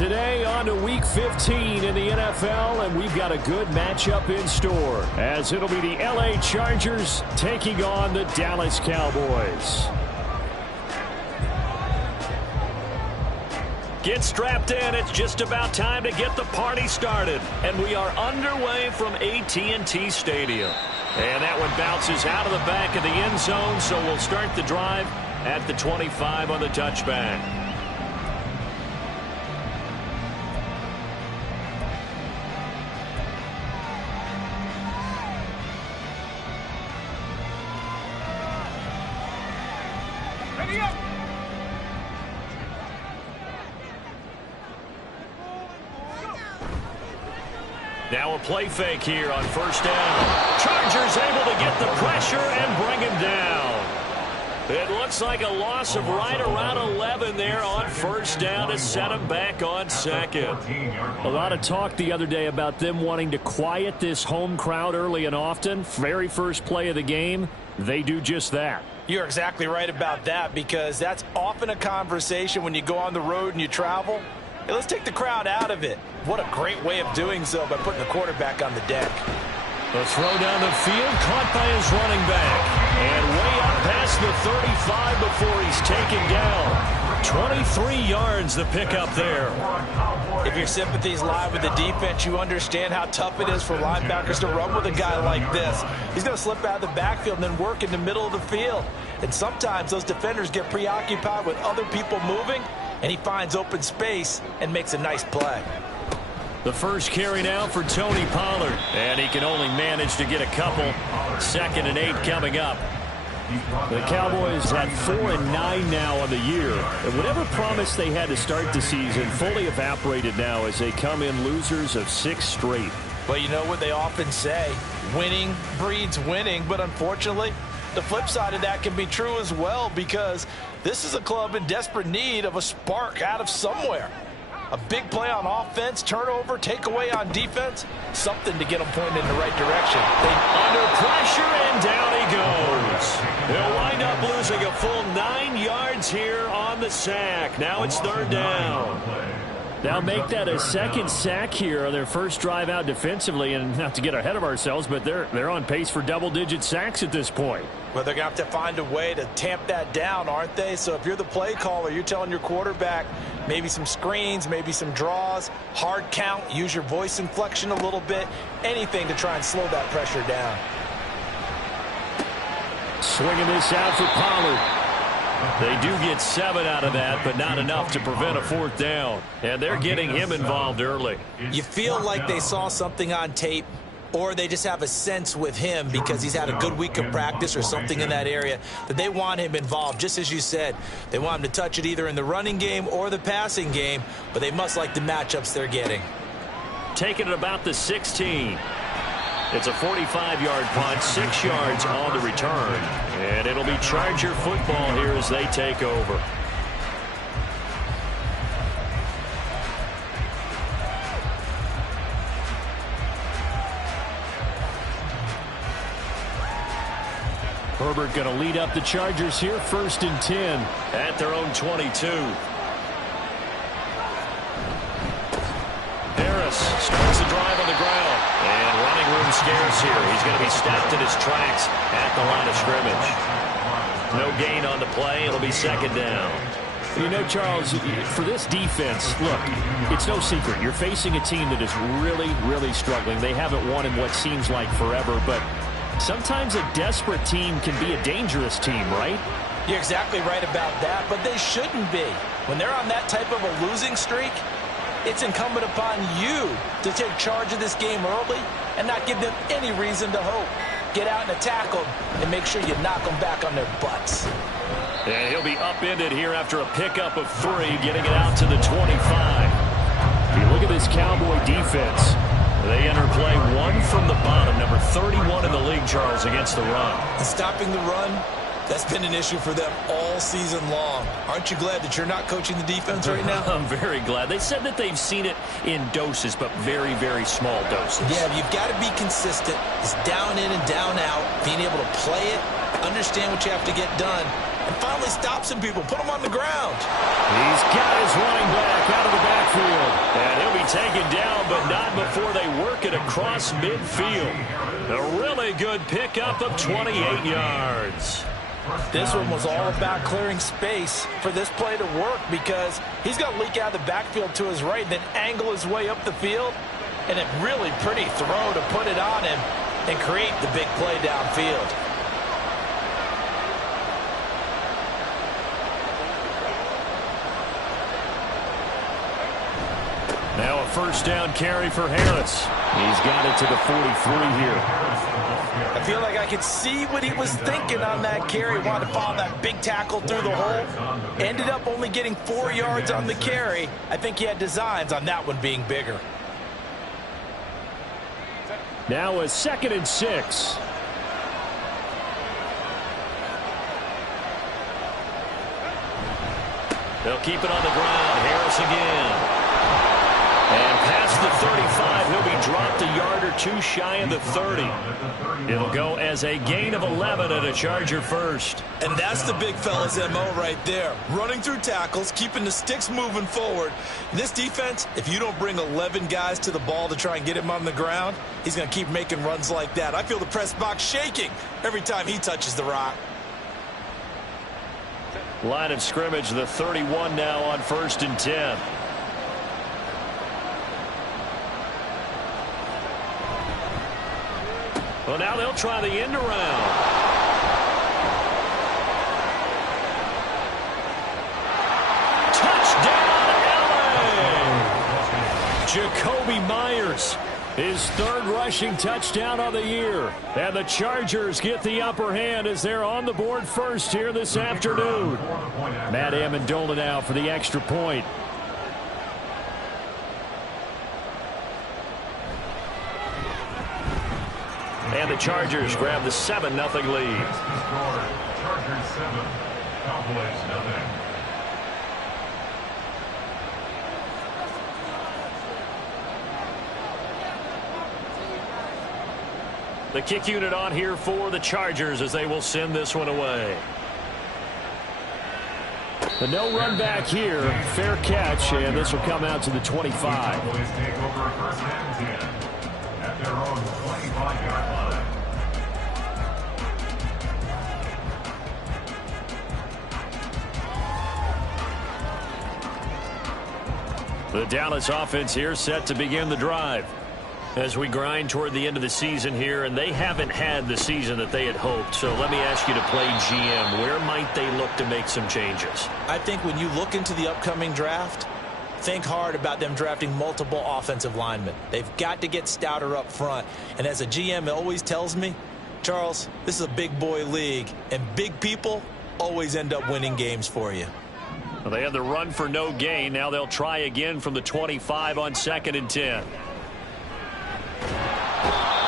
Today on to Week 15 in the NFL, and we've got a good matchup in store, as it'll be the LA Chargers taking on the Dallas Cowboys. Get strapped in. It's just about time to get the party started. And we are underway from AT&T Stadium. And that one bounces out of the back of the end zone, so we'll start the drive at the 25 on the touchback. Now a play fake here on first down. Chargers able to get the pressure and bring him down. It looks like a loss of right around 11 there on first down to set him back on second. A lot of talk the other day about them wanting to quiet this home crowd early and often. Very first play of the game, they do just that. You're exactly right about that, because that's often a conversation when you go on the road and you travel. Hey, let's take the crowd out of it. What a great way of doing so by putting the quarterback on the deck. The throw down the field, caught by his running back. And way up past the 35 before he's taken down. 23 yards the pickup there. If your sympathies lie with the defense, you understand how tough it is for linebackers to run with a guy like this. He's going to slip out of the backfield and then work in the middle of the field. And sometimes those defenders get preoccupied with other people moving, and he finds open space and makes a nice play. The first carry now for Tony Pollard, and he can only manage to get a couple. 2nd and 8 coming up. The Cowboys had 4-9 now on the year, and whatever promise they had to start the season fully evaporated now as they come in losers of 6 straight. Well, you know what they often say, winning breeds winning, but unfortunately, the flip side of that can be true as well, because this is a club in desperate need of a spark out of somewhere. A big play on offense, turnover, takeaway on defense, something to get them pointed in the right direction. Under pressure, and down he goes. They'll wind up losing a full 9 yards here on the sack. Now it's 3rd down. They'll make that a 2nd sack here on their first drive out defensively, and not to get ahead of ourselves, but they're on pace for double-digit sacks at this point. Well, they're going to have to find a way to tamp that down, aren't they? So if you're the play caller, you're telling your quarterback maybe some screens, maybe some draws, hard count, use your voice inflection a little bit, anything to try and slow that pressure down. Swinging this out for Pollard. They do get 7 out of that, but not enough to prevent a 4th down. And they're getting him involved early. You feel like they saw something on tape, or they just have a sense with him because he's had a good week of practice or something in that area that they want him involved. Just as you said, they want him to touch it either in the running game or the passing game, but they must like the matchups they're getting. Taking it about the 16. It's a 45-yard punt, 6 yards on the return. And it'll be Charger football here as they take over. Herbert going to lead up the Chargers here, 1st and 10 at their own 22. Harris starts the drive on the ground. And running room scarce here. He's going to be stopped in his tracks at the line of scrimmage. No gain on the play. It'll be 2nd down. You know, Charles, for this defense, look, it's no secret. You're facing a team that is really, really struggling. They haven't won in what seems like forever, but sometimes a desperate team can be a dangerous team, right? You're exactly right about that, but they shouldn't be. When they're on that type of a losing streak, it's incumbent upon you to take charge of this game early and not give them any reason to hope. Get out and attack them and make sure you knock them back on their butts. And he'll be upended here after a pickup of 3, getting it out to the 25. You look at this Cowboy defense. They enter play 1 from the bottom, number 31 in the league, Charles, against the run. And stopping the run, that's been an issue for them all season long. Aren't you glad that you're not coaching the defense right now? I'm very glad. They said that they've seen it in doses, but very, very small doses. Yeah, you've got to be consistent. It's down in and down out, being able to play it, understand what you have to get done, and finally stop some people, put them on the ground. He's got his running back out of the backfield. taken down, but not before they work it across midfield. A really good pickup of 28 yards. This one was all about clearing space for this play to work because he's going to leak out of the backfield to his right and then angle his way up the field. And a really pretty throw to put it on him and create the big play downfield. Now a first down carry for Harris. He's got it to the 43 here. I feel like I could see what he was thinking on that carry. Wanted to follow that big tackle through the hole. Ended up only getting 4 yards on the carry. I think he had designs on that one being bigger. Now a 2nd and 6. They'll keep it on the ground. Harris again. And past the 35, he'll be dropped a yard or two shy of the 30. It'll go as a gain of 11 and a Charger first. And that's the big fella's MO right there. Running through tackles, keeping the sticks moving forward. This defense, if you don't bring 11 guys to the ball to try and get him on the ground, he's going to keep making runs like that. I feel the press box shaking every time he touches the rock. Line of scrimmage, the 31 now on 1st and 10. Well, now they'll try the end around. Touchdown, LA! Jacoby Myers, his 3rd rushing touchdown of the year. And the Chargers get the upper hand as they're on the board first here this afternoon. Matt Amendola now for the extra point. And the Chargers grab the 7-0 lead. Chargers 7, Cowboys 0. The kick unit on here for the Chargers as they will send this one away. The no run back here, fair catch, and this will come out to the 25. Cowboys take over 1st and 10 at their own 25-yard line. The Dallas offense here set to begin the drive as we grind toward the end of the season here, and they haven't had the season that they had hoped. So let me ask you to play GM. Where might they look to make some changes? I think when you look into the upcoming draft, think hard about them drafting multiple offensive linemen. They've got to get stouter up front. And as a GM, it always tells me, Charles, this is a big boy league, and big people always end up winning games for you. Well, they had the run for no gain. Now they'll try again from the 25 on 2nd and 10.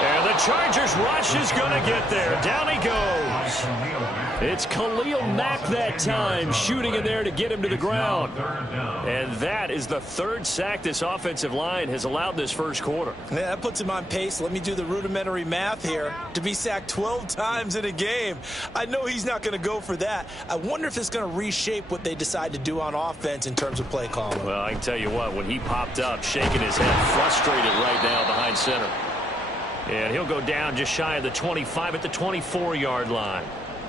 And the Chargers rush is going to get there. Down he goes. It's Khalil Mack that time, shooting in there to get him to the ground. And that is the 3rd sack this offensive line has allowed this first quarter. Yeah, that puts him on pace. Let me do the rudimentary math here. To be sacked 12 times in a game. I know he's not going to go for that. I wonder if it's going to reshape what they decide to do on offense in terms of play calling. Well, I can tell you what, when he popped up, shaking his head, frustrated right now behind center. And he'll go down just shy of the 25 at the 24-yard line.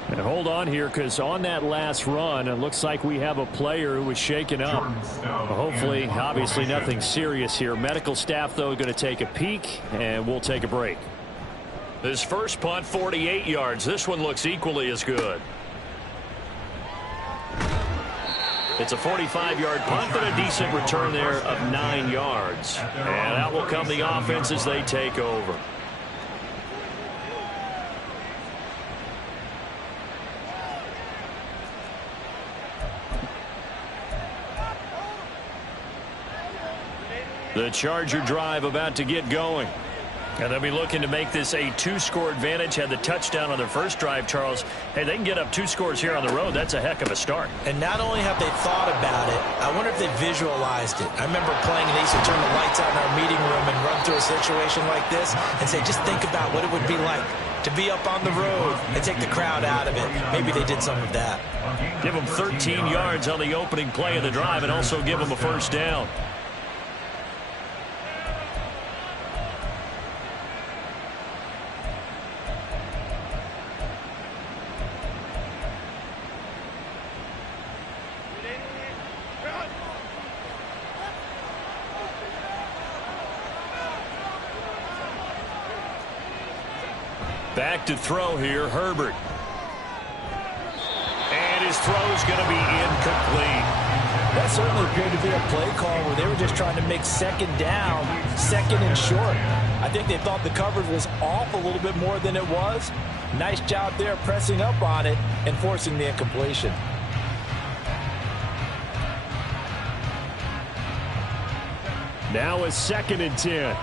And hold on here, because on that last run, it looks like we have a player who was shaken up. Hopefully, obviously nothing serious here. Medical staff, though, going to take a peek, and we'll take a break. His first punt, 48 yards. This one looks equally as good. It's a 45-yard punt, but a decent return there of 9 yards. And out will come the offense as they take over. The Charger drive about to get going. And they'll be looking to make this a 2-score advantage. Had the touchdown on their first drive, Charles. Hey, they can get up 2 scores here on the road. That's a heck of a start. And not only have they thought about it, I wonder if they visualized it. I remember playing, and they used to turn the lights out in our meeting room and run through a situation like this and say, just think about what it would be like to be up on the road and take the crowd out of it. Maybe they did some of that. Give them 13 yards on the opening play of the drive and also give them a first down. Back to throw here, Herbert. And his throw's going to be incomplete. That certainly appeared to be a play call where they were just trying to make second down, second and short. I think they thought the coverage was off a little bit more than it was. Nice job there pressing up on it and forcing the incompletion. Now a 2nd and 10.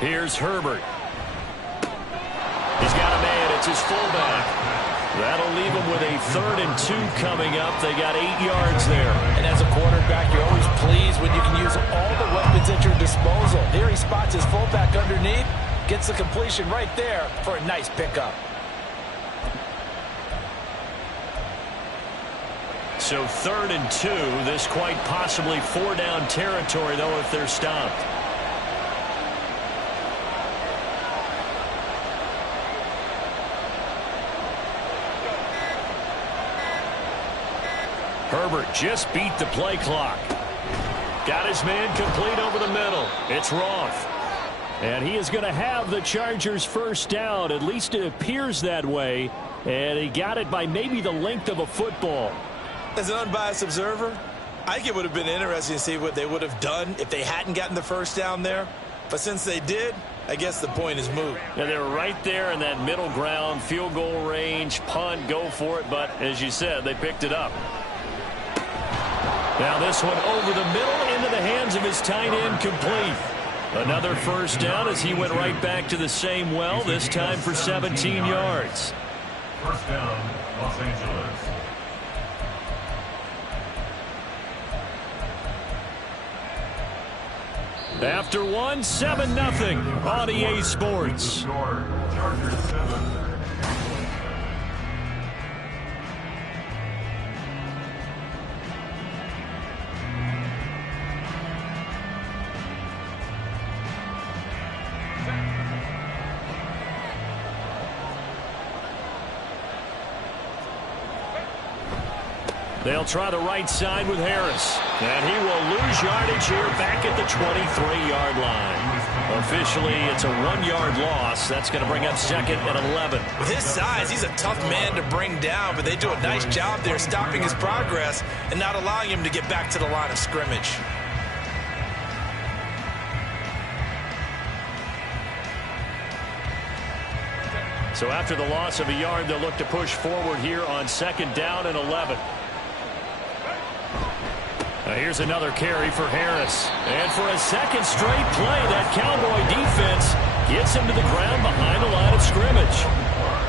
Here's Herbert. He's got a man. It's his fullback. That'll leave him with a 3rd and 2 coming up. They got 8 yards there. And as a quarterback, you're always pleased when you can use all the weapons at your disposal. Here he spots his fullback underneath, gets the completion right there for a nice pickup. So 3rd and 2. This quite possibly 4-down territory, though, if they're stopped. Herbert just beat the play clock. Got his man complete over the middle. It's Roth. And he is going to have the Chargers first down. At least it appears that way. And he got it by maybe the length of a football. As an unbiased observer, I think it would have been interesting to see what they would have done if they hadn't gotten the first down there. But since they did, I guess the point is moot. Yeah, they were right there in that middle ground, field goal range, punt, go for it. But as you said, they picked it up. Now this one over the middle into the hands of his tight end, complete. Another first down as he went right back to the same well, this time for 17 yards. First down, Los Angeles. After one, 7-0 on EA Sports. Chargers 7. They'll try the right side with Harris. And he will lose yardage here back at the 23-yard line. Officially, it's a 1-yard loss. That's going to bring up 2nd and 11. With his size, he's a tough man to bring down, but they do a nice job there stopping his progress and not allowing him to get back to the line of scrimmage. So after the loss of a yard, they'll look to push forward here on 2nd down and 11. Here's another carry for Harris. And for a second straight play, that Cowboy defense gets him to the ground behind the line of scrimmage.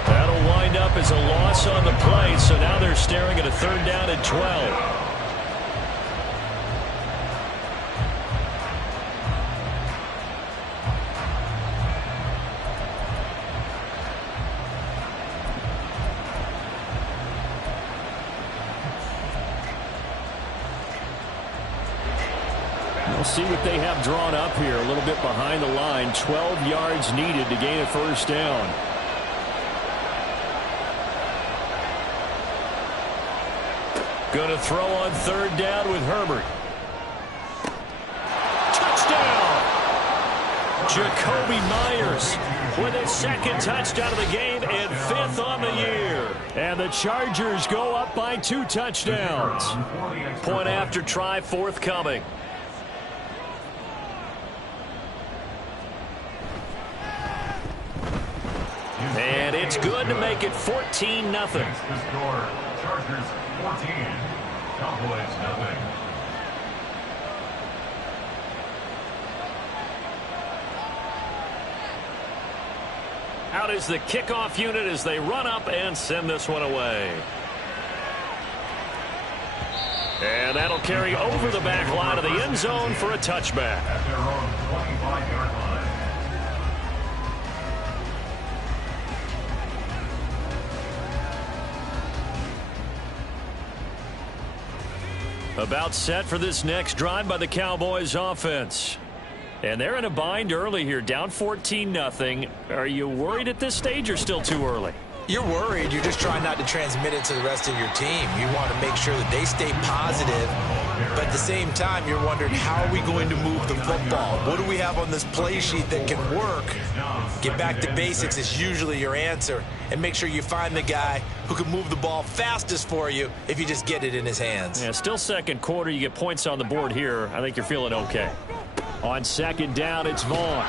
That'll wind up as a loss on the play, so now they're staring at a 3rd down and 12. We'll see what they have drawn up here. A little bit behind the line. 12 yards needed to gain a first down. Going to throw on 3rd down with Herbert. Touchdown! Jacoby Myers with his 2nd touchdown of the game and 5th on the year. And the Chargers go up by 2 touchdowns. Point after try forthcoming. And it's good to make it 14-0. The score, Chargers 14, Cowboys 0. Out is the kickoff unit as they run up and send this one away. And that'll carry over the back line of the end zone for a touchback. At their own 25-yard line. About set for this next drive by the Cowboys offense. And they're in a bind early here, down 14-0. Are you worried at this stage or still too early? You're worried. You're just trying not to transmit it to the rest of your team. You want to make sure that they stay positive but at the same time, you're wondering, how are we going to move the football? What do we have on this play sheet that can work? Get back to basics is usually your answer, and make sure you find the guy who can move the ball fastest for you if you just get it in his hands. Yeah, still second quarter. You get points on the board here. I think you're feeling okay. On second down, it's Vaughn.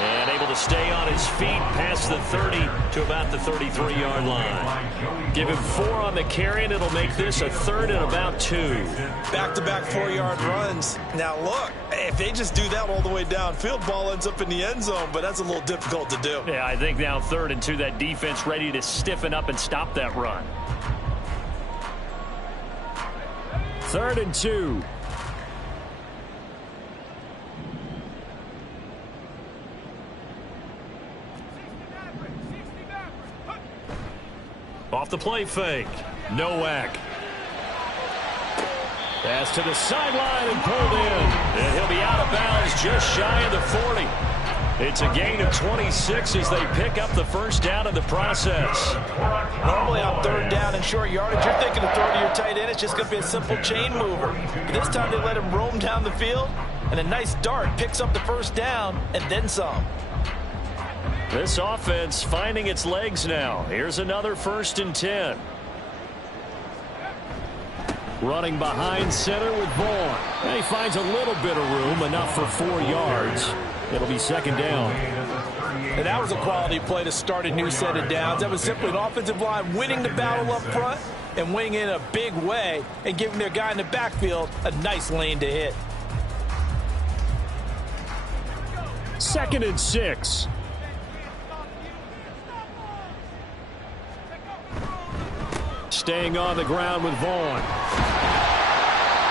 And able to stay on his feet past the 30 to about the 33-yard line. Give him 4 on the carry, and it'll make this a 3rd and about 2. Back-to-back 4-yard runs. Now, look, if they just do that all the way downfield, ball ends up in the end zone, but that's a little difficult to do. Yeah, I think now 3rd and 2, that defense ready to stiffen up and stop that run. 3rd and 2. Off the play fake. Nowak. Pass to the sideline and pulled in. And he'll be out of bounds just shy of the 40. It's a gain of 26 as they pick up the first down in the process. Normally on 3rd down and short yardage, you're thinking of throwing to your tight end. It's just going to be a simple chain mover. But this time they let him roam down the field, and a nice dart picks up the first down and then some. This offense finding its legs now. Here's another 1st and 10. Running behind center with Vaughn. And he finds a little bit of room, enough for 4 yards. It'll be 2nd down. And that was a quality play to start a new set of downs. That was simply an offensive line winning the battle up front and winning in a big way and giving their guy in the backfield a nice lane to hit. 2nd and 6. Staying on the ground with Vaughn.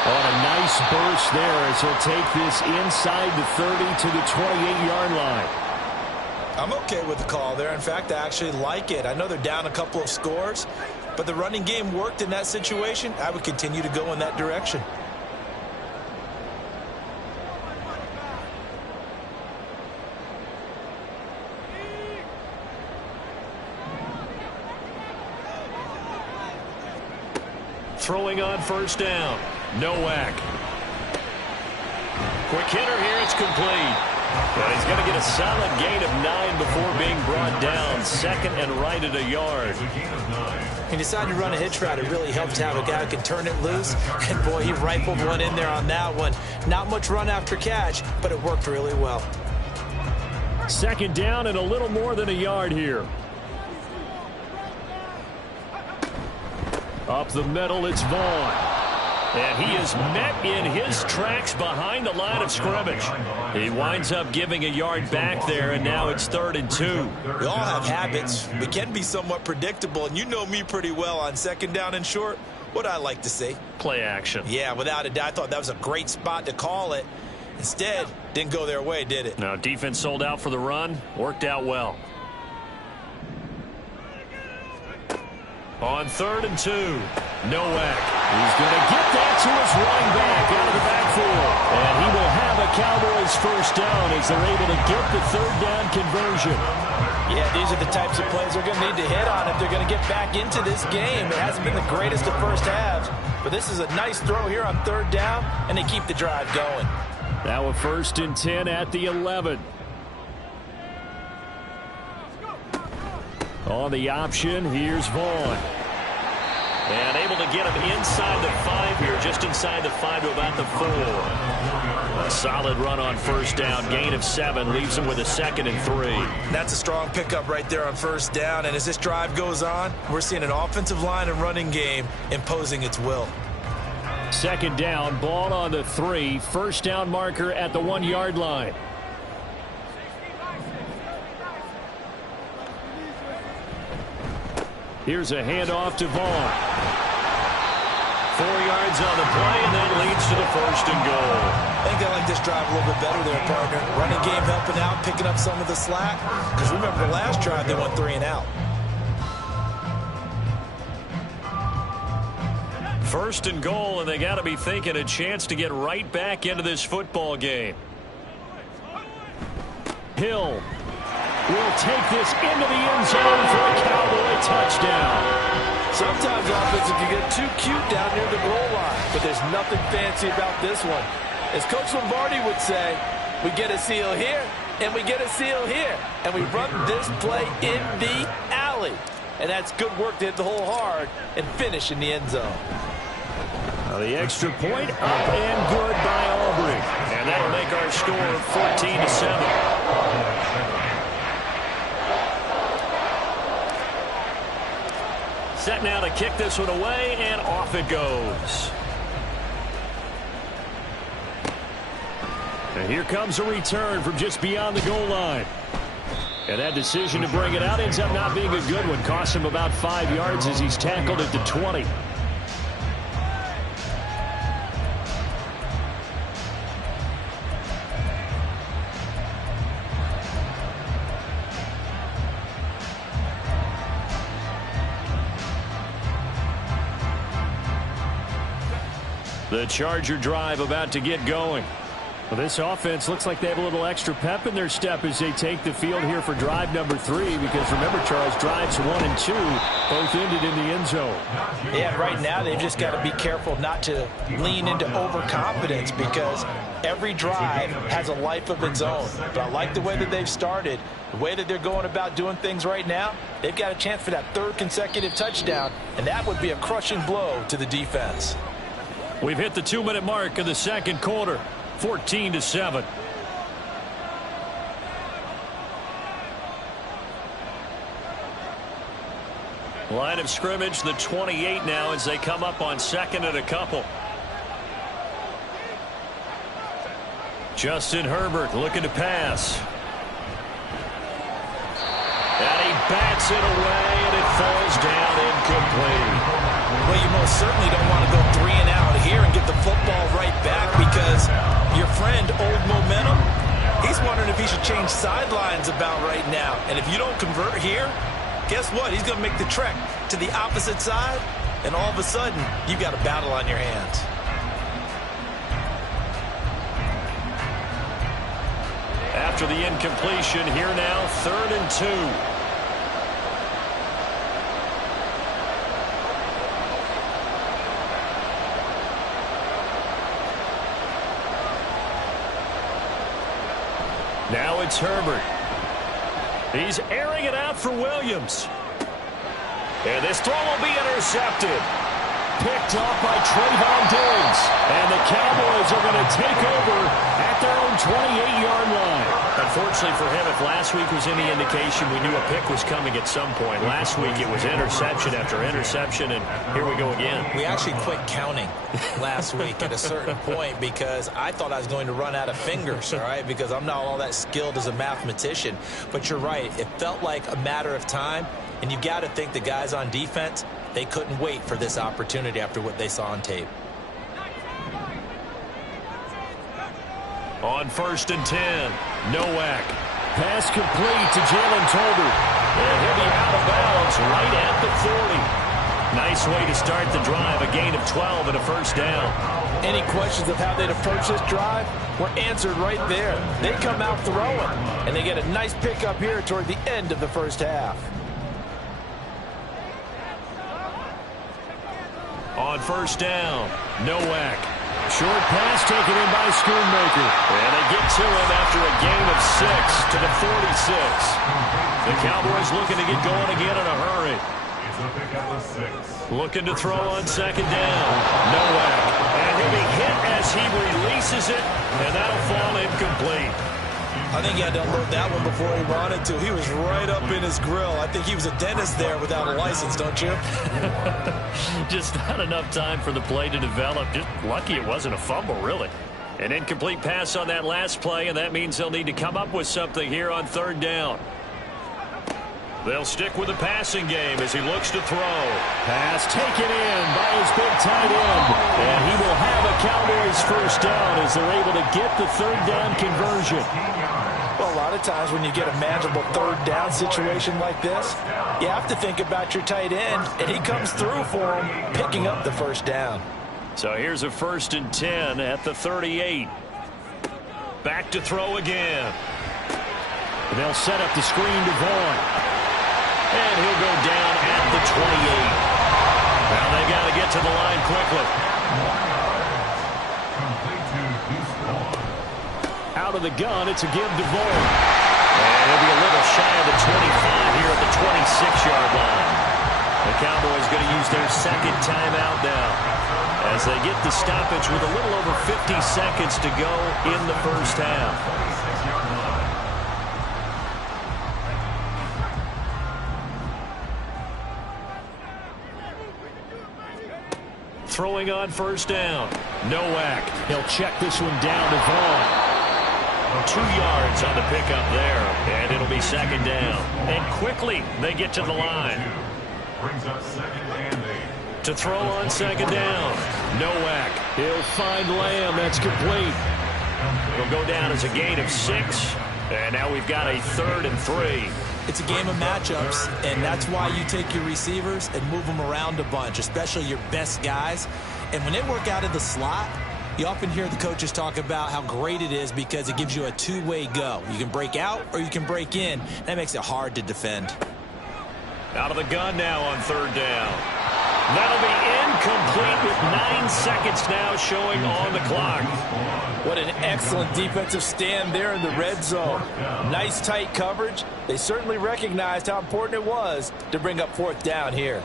On a nice burst there as he'll take this inside the 30 to the 28-yard line. I'm okay with the call there. In fact, I actually like it. I know they're down a couple of scores, but the running game worked in that situation. I would continue to go in that direction. Throwing on 1st down. Nowak. Quick hitter here. It's complete. But he's going to get a solid gain of 9 before being brought down. 2nd and right at a yard. He decided to run a hitch route. It really helped to have a guy who can turn it loose. And, boy, he rifled one in there on that one. Not much run after catch, but it worked really well. 2nd down and a little more than a yard here. Up the middle, it's Vaughn. And he is met in his tracks behind the line of scrimmage. He winds up giving a yard back there, and now it's 3rd and 2. We all have habits. We can be somewhat predictable, and you know me pretty well on 2nd down and short. What I like to see. Play action. Yeah, without a doubt. I thought that was a great spot to call it. Instead, didn't go their way, did it? Now, defense sold out for the run. Worked out well. On 3rd and 2, Nowak. He's going to get that to his running back out of the backfield. And he will have a Cowboys first down as they're able to get the 3rd down conversion. Yeah, these are the types of plays they're going to need to hit on if they're going to get back into this game. It hasn't been the greatest of first halves, but this is a nice throw here on 3rd down, and they keep the drive going. Now a 1st and 10 at the 11. On the option, here's Vaughn. And able to get him inside the 5 here, just inside the 5 to about the 4. A solid run on 1st down, gain of 7, leaves him with a 2nd and 3. That's a strong pickup right there on 1st down, and as this drive goes on, we're seeing an offensive line and running game imposing its will. 2nd down, ball on the 3, 1st down marker at the 1-yard line. Here's a handoff to Vaughn. 4 yards on the play, and that leads to the 1st and goal. I think they like this drive a little bit better there, partner. Running game helping out, picking up some of the slack. Because remember the last drive, they went 3 and out. 1st and goal, and they got to be thinking a chance to get right back into this football game. Hill will take this into the end zone for a Cowboy touchdown. Sometimes offense, if you get too cute down near the goal line, but there's nothing fancy about this one. As Coach Lombardi would say, we get a seal here, and we get a seal here, and we run this play in the alley. And that's good work to hit the hole hard and finish in the end zone. The extra point up and good by Aubrey. And that'll make our score 14-7. Set now to kick this one away, and off it goes. And here comes a return from just beyond the goal line. And that decision to bring it out ends up not being a good one. Costs him about 5 yards as he's tackled at the 20. The Charger drive about to get going. Well, this offense looks like they have a little extra pep in their step as they take the field here for drive number 3. Because remember, Charles, drives 1 and 2 both ended in the end zone. Yeah, right now they've just got to be careful not to lean into overconfidence because every drive has a life of its own. But I like the way that they've started, the way that they're going about doing things right now. They've got a chance for that 3rd consecutive touchdown, and that would be a crushing blow to the defense. We've hit the 2-minute mark in the second quarter. 14-7. Line of scrimmage, the 28 now as they come up on 2nd and a couple. Justin Herbert looking to pass. And he bats it away, and it falls down incomplete. Well, you most certainly don't want to go 3 and out here and get the football right back because your friend, Old Momentum, he's wondering if he should change sidelines about right now. And if you don't convert here, guess what? He's going to make the trek to the opposite side, and all of a sudden, you've got a battle on your hands. After the incompletion, here now, 3rd and 2. Now it's Herbert. He's airing it out for Williams. And this throw will be intercepted. Picked off by Trayvon Diggs. And the Cowboys are going to take over at their own 28-yard line. Unfortunately for him, if last week was any indication, we knew a pick was coming at some point. Last week it was interception after interception, and here we go again. We actually quit counting last week at a certain point because I thought I was going to run out of fingers, all right, because I'm not all that skilled as a mathematician. But you're right. It felt like a matter of time, and you got to think the guys on defense, they couldn't wait for this opportunity after what they saw on tape. On 1st and 10, Nowak. Pass complete to Jalen Tolbert. And he'll be out of bounds right at the 40. Nice way to start the drive, a gain of 12 and a first down. Any questions of how they'd approach this drive were answered right there. They come out throwing, and they get a nice pickup here toward the end of the first half. On 1st down, Nowak. Short pass taken in by Schoonmaker. And they get to him after a gain of 6 to the 46. The Cowboys looking to get going again in a hurry. It's a pickup of 6. Looking to throw on 2nd down. Nowak. And he'll be hit as he releases it. And that'll fall incomplete. I think he had to unload that one before he wanted to. He was right up in his grill. I think he was a dentist there without a license, don't you? Just not enough time for the play to develop. Just lucky it wasn't a fumble, really. An incomplete pass on that last play, and that means they'll need to come up with something here on 3rd down. They'll stick with the passing game as he looks to throw. Pass taken in by his big tight end. And he will have a Cowboys first down as they're able to get the 3rd down conversion. Well, a lot of times when you get a manageable 3rd down situation like this, you have to think about your tight end, and he comes through for him, picking up the first down. So here's a 1st and 10 at the 38. Back to throw again. They'll set up the screen to Vaughn. And he'll go down at the 28. get to the line quickly. Out of the gun, it's a give to Vaughn. And he'll be a little shy of the 25 here at the 26-yard line. The Cowboys going to use their second timeout now as they get the stoppage with a little over 50 seconds to go in the first half. Throwing on first down. Nowak. He'll check this one down to Vaughn. 2 yards on the pickup there, and it'll be second down. And quickly they get to the line. Brings up second and 8. To throw on second down. Nowak. He'll find Lamb. That's complete. It'll go down as a gain of 6. And now we've got a 3rd and 3. It's a game of matchups, and that's why you take your receivers and move them around a bunch, especially your best guys. And when they work out of the slot, you often hear the coaches talk about how great it is because it gives you a two-way go. You can break out or you can break in. That makes it hard to defend. Out of the gun now on third down. That'll be incomplete with 9 seconds now showing on the clock. What an excellent defensive stand there in the red zone. Nice tight coverage. They certainly recognized how important it was to bring up fourth down here.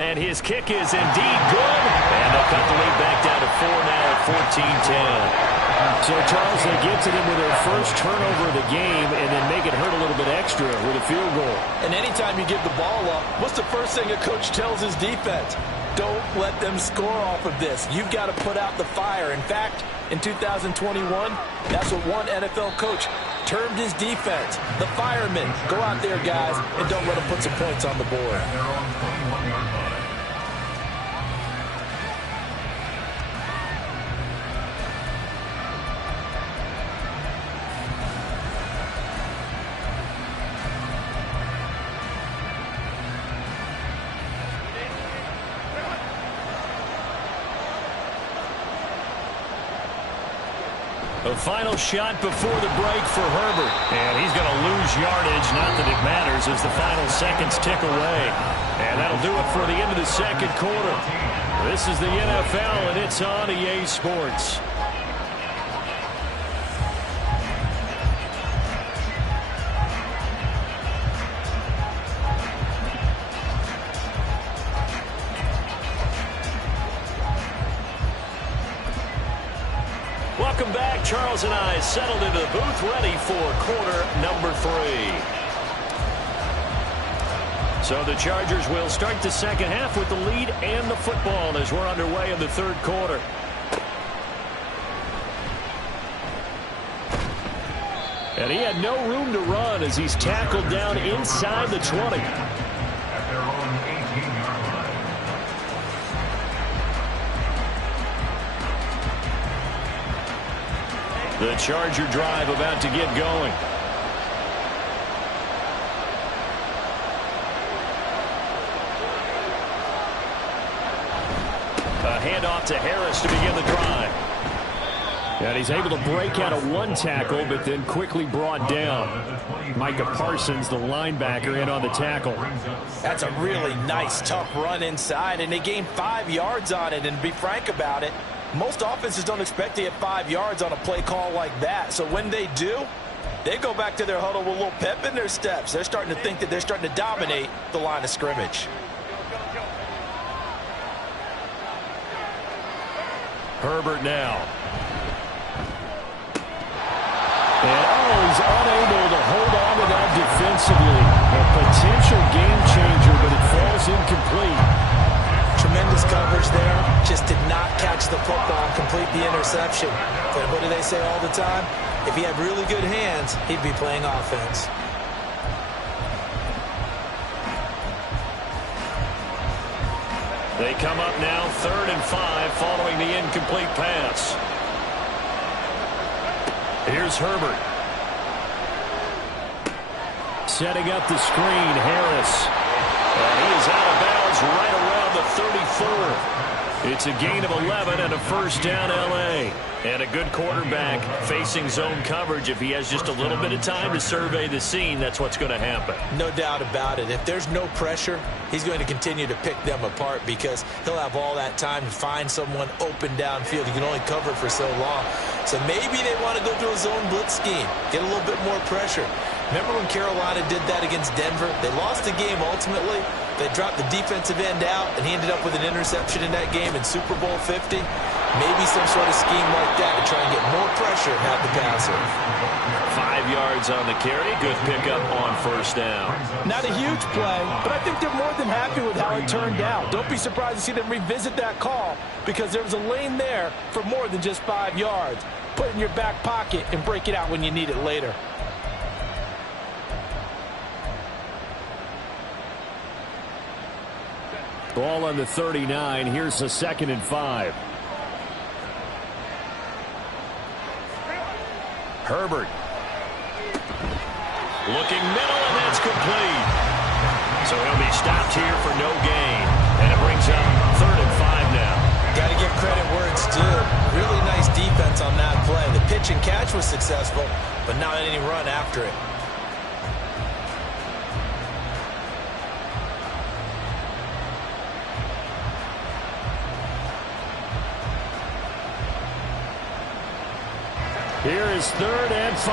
And his kick is indeed good. And they'll cut the lead back down to 4 now at 14-10. So, Charles, they get to them with their first turnover of the game and then make it hurt a little bit extra with a field goal. And anytime you give the ball up, what's the first thing a coach tells his defense? Don't let them score off of this. You've got to put out the fire. In fact, in 2021, that's what one NFL coach termed his defense. The firemen. Go out there, guys, and don't let them put some points on the board. The final shot before the break for Herbert. And he's going to lose yardage. Not that it matters as the final seconds tick away. And that'll do it for the end of the second quarter. This is the NFL, and it's on EA Sports. Welcome back. Charles and I settled into the booth ready for quarter number 3. So the Chargers will start the second half with the lead and the football as we're underway in the third quarter. And he had no room to run as he's tackled down inside the 20. At their own 18-yard line. The Charger drive about to get going. A handoff to Harris to begin the drive. And he's able to break out of one tackle, but then quickly brought down. Micah Parsons, the linebacker, in on the tackle. That's a really nice, tough run inside, and they gained 5 yards on it. And to be frank about it, most offenses don't expect to get 5 yards on a play call like that. So when they do, they go back to their huddle with a little pep in their steps. They're starting to think that they're starting to dominate the line of scrimmage. Herbert now. And he's unable to hold on to that defensively. A potential game changer, but it falls incomplete. Tremendous coverage there. Just did not catch the football and complete the interception. But what do they say all the time? If he had really good hands, he'd be playing offense. They come up now 3rd and 5 following the incomplete pass. Here's Herbert. Setting up the screen, Harris. And he is out of bounds right around the 34. It's a gain of 11 and a first down, L.A. And a good quarterback facing zone coverage. If he has just a little bit of time to survey the scene, that's what's going to happen. No doubt about it. If there's no pressure, he's going to continue to pick them apart because he'll have all that time to find someone open downfield. He can only cover for so long. So maybe they want to go to a zone blitz scheme, get a little bit more pressure. Remember when Carolina did that against Denver? They lost the game ultimately. They dropped the defensive end out, and he ended up with an interception in that game in Super Bowl 50. Maybe some sort of scheme like that to try and get more pressure and have the passer. 5 yards on the carry. Good pickup on first down. Not a huge play, but I think they're more than happy with how it turned out. Don't be surprised to see them revisit that call because there was a lane there for more than just 5 yards. Put it in your back pocket and break it out when you need it later. Ball on the 39. Here's the 2nd and 5. Herbert. Looking middle, and that's complete. So he'll be stopped here for no gain. And it brings up 3rd and 5 now. Got to give credit where it's due. Really nice defense on that play. The pitch and catch was successful, but not any run after it. Here is 3rd and 5.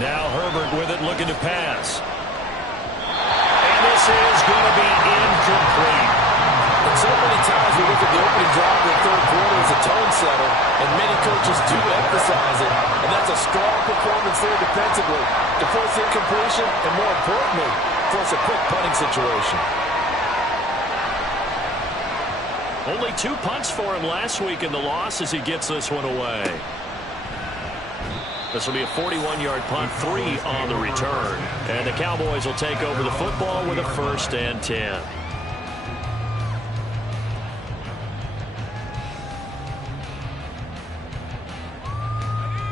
Now Herbert with it, looking to pass. And this is going to be incomplete. And so many times we look at the opening drive in the third quarter as a tone setter, and many coaches do emphasize it, and that's a strong performance there defensively to force incompletion and, more importantly, force a quick punting situation. Only 2 punts for him last week in the loss as he gets this one away. This will be a 41-yard punt, 3 on the return. And the Cowboys will take over the football with a 1st and 10.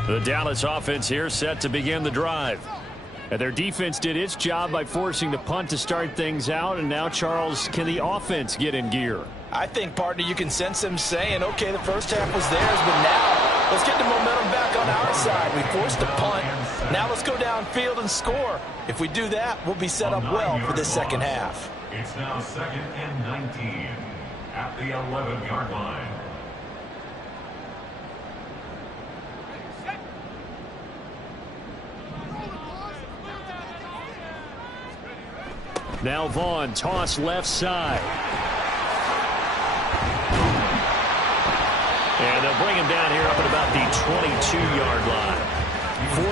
The Dallas offense here set to begin the drive. And their defense did its job by forcing the punt to start things out. And now, Charles, can the offense get in gear? I think, partner, you can sense them saying, okay, the first half was theirs, but now let's get the momentum back on our side. We forced a punt. Now let's go downfield and score. If we do that, we'll be set up well for this second half. It's now 2nd and 19 at the 11-yard line. Now Vaughn, toss left side. And they'll bring him down here up at about the 22-yard line.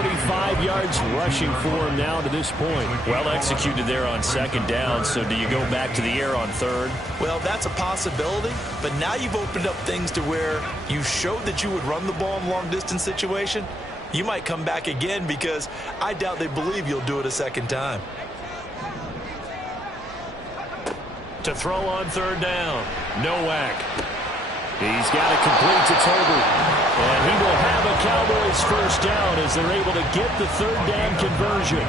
45 yards rushing for him now to this point. Well executed there on 2nd down, so do you go back to the air on 3rd? Well, that's a possibility, but now you've opened up things to where you showed that you would run the ball in long-distance situation. You might come back again because I doubt they believe you'll do it a second time. To throw on 3rd down, Nowak. He's got it complete to Tolbert. And he will have a Cowboys 1st down as they're able to get the 3rd down conversion.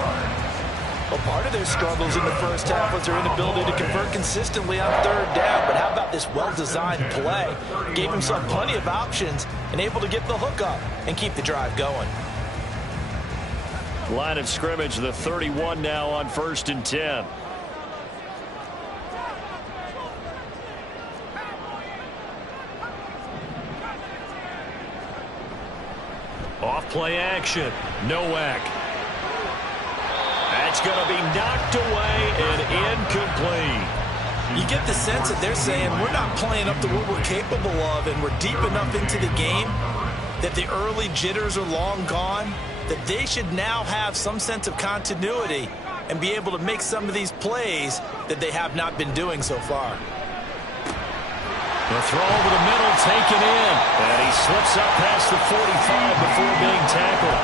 Well, part of their struggles in the first half was their inability to convert consistently on 3rd down. But how about this well-designed play? Gave himself plenty of options and able to get the hook up and keep the drive going. Line of scrimmage, the 31 now on 1st and 10. Off play action. Nowak. That's going to be knocked away and incomplete. You get the sense that they're saying we're not playing up to what we're capable of, and we're deep enough into the game that the early jitters are long gone, that they should now have some sense of continuity and be able to make some of these plays that they have not been doing so far. The throw over the middle taken in. And he slips up past the 45 before being tackled.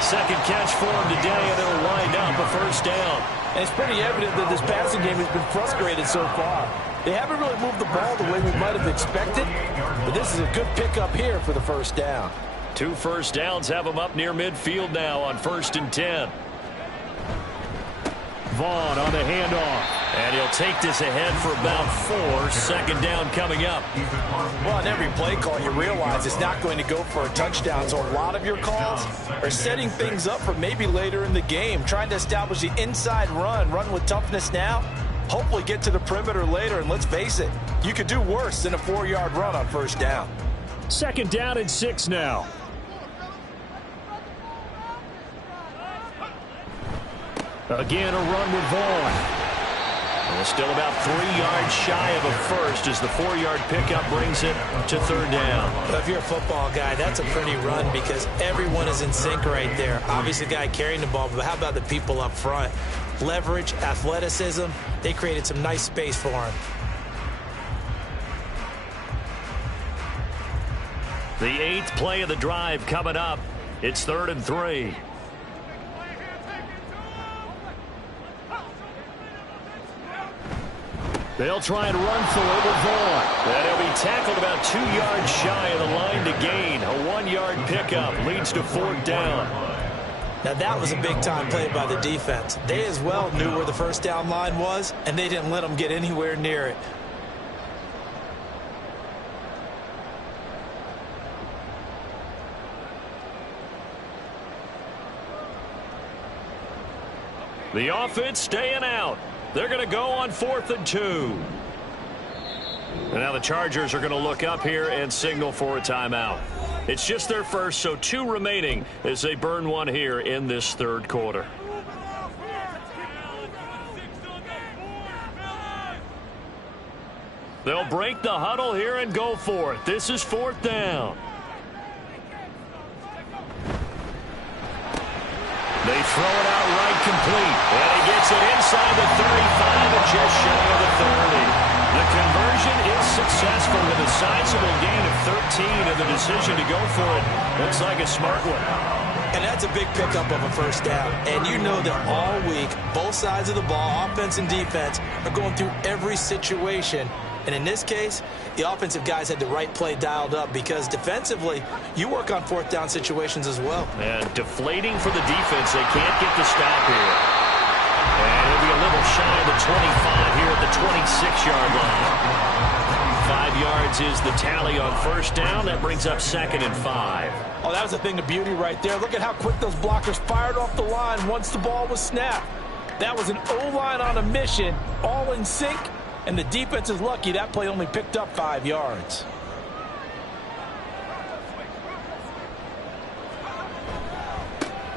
2nd catch for him today, and it'll wind up a 1st down. And it's pretty evident that this passing game has been frustrated so far. They haven't really moved the ball the way we might have expected, but this is a good pickup here for the 1st down. 2 first downs have them up near midfield now on 1st and 10. Vaughn on the handoff. And he'll take this ahead for about 4. 2nd down coming up. Well, in every play call, you realize it's not going to go for a touchdown. So a lot of your calls are setting things up for maybe later in the game, trying to establish the inside run with toughness now, hopefully get to the perimeter later. And let's face it, you could do worse than a 4-yard run on 1st down. 2nd down and 6 now. Again, a run with Vaughn. Well, still about 3 yards shy of a first as the 4-yard pickup brings it to 3rd down. Well, if you're a football guy, that's a pretty run because everyone is in sync right there. Obviously, the guy carrying the ball, but how about the people up front? Leverage, athleticism, they created some nice space for him. The 8th play of the drive coming up. It's 3rd and 3. They'll try and run for it with Vaughn. And he'll be tackled about 2 yards shy of the line to gain. A 1-yard pickup leads to 4th down. Now, that was a big-time play by the defense. They as well knew where the 1st down line was, and they didn't let them get anywhere near it. The offense staying out. They're going to go on 4th and 2. And now the Chargers are going to look up here and signal for a timeout. It's just their first, so 2 remaining as they burn one here in this 3rd quarter. They'll break the huddle here and go for it. This is 4th down. They throw it out right complete. And he gets it inside the 35 and just shy of the 30. The conversion is successful with a sizable gain of 13, and the decision to go for it looks like a smart one. And that's a big pickup of a 1st down. And you know that all week, both sides of the ball, offense and defense, are going through every situation. And in this case, the offensive guys had the right play dialed up because defensively, you work on 4th down situations as well. And deflating for the defense. They can't get the stop here. And it'll be a little shy of the 25 here at the 26-yard line. 5 yards is the tally on 1st down. That brings up 2nd and 5. Oh, that was a thing of beauty right there. Look at how quick those blockers fired off the line once the ball was snapped. That was an O-line on a mission, all in sync. And the defense is lucky that play only picked up 5 yards.